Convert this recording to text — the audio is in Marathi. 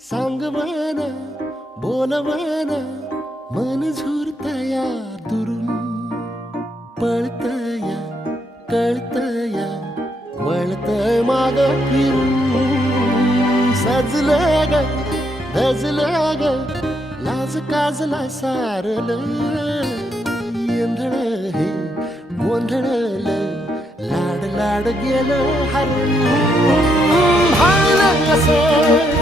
सांगवान बोलवान मन झुरतया दुरून पळतया कळतया वळतय माग फिरून सजलं ग धजलं ग लाज काजला सारलं येंधळ हे गोंधळलं लाड लाड गेलं हरून भाळलं कसं